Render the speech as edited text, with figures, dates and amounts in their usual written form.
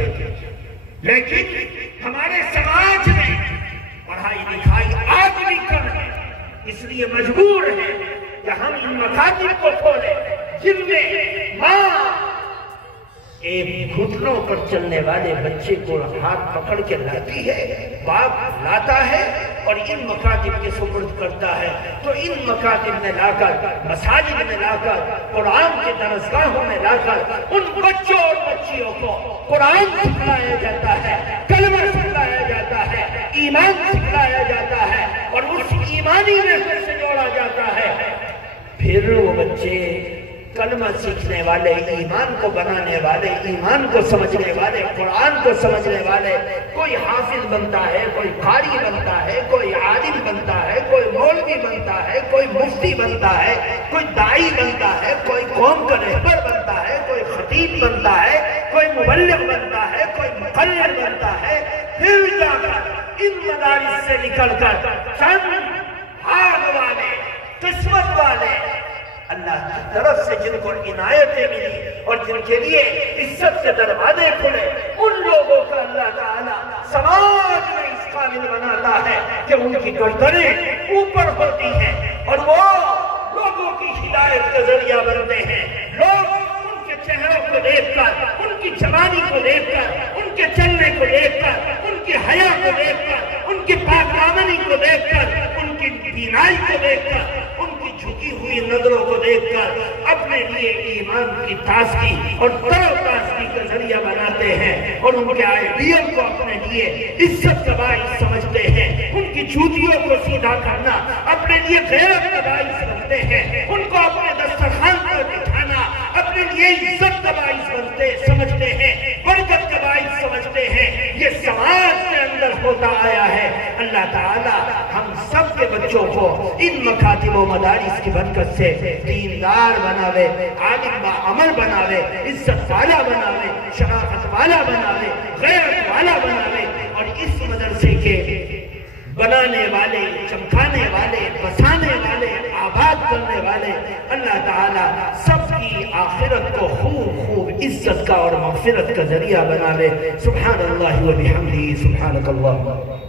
کرتے تھے، لیکن ہمارے سماج میں پڑھائی لکھائی آج بھی کم ہے، اس لیے مجبور ہے کہ ہم ان مکاتب کو کھولیں جن میں ماں ایک گھٹنوں پر چلنے والے بچے کو ہاتھ پکڑ کے لاتی ہے، باپ لاتا ہے اور ان مکاتب کے سپرد کرتا ہے، تو ان مکاتب میں لا کر، مساجد میں لا کر، قرآن کے درسگاہوں میں لا کر ان بچوں اور بچیوں کو قرآن سکھلایا جاتا ہے، کلمہ سکھلایا جاتا ہے، ایمان سکھلایا جاتا ہے اور اس ایمانی رشتے سے جوڑا جاتا ہے۔ پھر وہ بچے کلمہ سیکھنے والے، ایمان کو بنانے والے، ایمان کو سمجھنے والے، قرآن کو سمجھنے والے، کوئی حافظ بنتا ہے، کوئی قاری بنتا ہے، کوئی عالم بنتا ہے، کوئی مولوی بنتا ہے، کوئی مفتی بنتا ہے، کوئی داعی بنتا ہے، کوئی قوم کا رہبر بنتا ہے، کوئی خطیب بنتا ہے، کوئی مبلغ بنتا ہے، کوئی مقرر بنتا ہے۔ پھر جا کر ان مدارس سے نکل کر چند بھاگ والے، قسمت والے، اللہ کی طرف سے جن کو عنایتیں ملی اور جن کے لیے عزت کے دروازے کھلے، ان لوگوں کا اللہ تعالیٰ سماج میں اس قابل بناتا ہے کہ ان کی گردنیں اوپر ہوتی ہیں اور وہ لوگوں کی ہدایت کا ذریعہ بنتے ہیں۔ لوگ ان کے چہروں کو دیکھ کر، ان کی جوانی کو دیکھ کر، ان کے چلنے کو دیکھ کر، ان کی حیا کو دیکھ کر، ان کی پاک دامنی کو دیکھ کر، ان کی بینائی کو دیکھ کر، جھکی ہوئی نظروں کو دیکھ کر اپنے لیے ایمان کی تازگی اور تر و تازگی کا ذریعہ بناتے ہیں اور ان کے آئیڈیل کو اپنے لیے عزت کا باعث سمجھتے ہیں۔ ان کی جوتیوں کو سیدھا کرنا اپنے لیے غیرت کا باعث سمجھتے ہیں، ان کو اپنے دسترخوان پر بٹھانا اپنے لیے عزت کا باعث سمجھتے ہیں، برکت کا باعث سمجھتے ہیں۔ یہ سماج کے اندر ہوتا آیا ہے۔ اللہ تعالی ہم سب کے بچوں کو ان مکاتب و مدارس کی برکت سے دیندار بناوے، عالم با عمل بناوے، عزت والا بناوے، شرافت والا بناوے، غیرت والا بناوے اور اس مدرسے کے بنانے والے، چمکانے والے، بسانے والے، آباد کرنے والے اللہ تعالی سب کی آخرت کو خوب عزت کا اور مغفرت کا ذریعہ بناوے۔ سبحان اللہ و بحمدہ، سبحانک اللہم۔